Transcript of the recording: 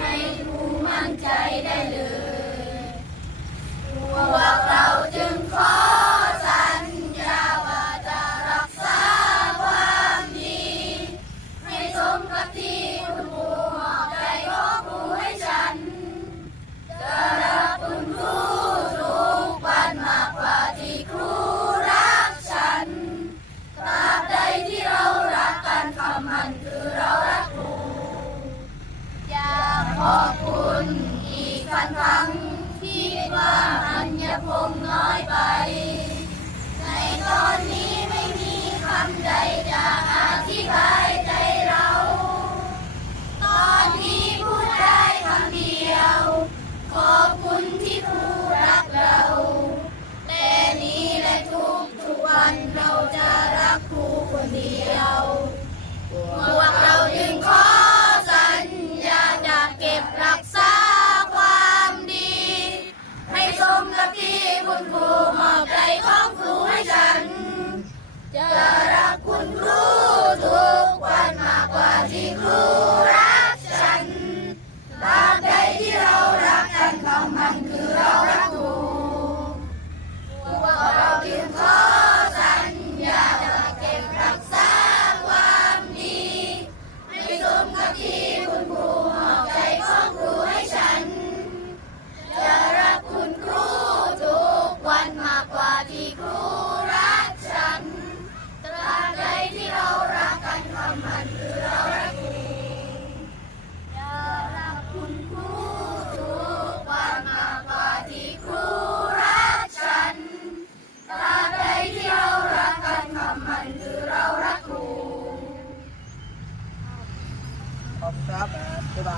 ให้ครูมั่นใจได้เลยพวกเราจึงขอสัญญาว่าจะรักษาความดี ให้สมกับที่ ขอบคุณอีกนรั้งที่ว่าอัญญโพ 拜拜。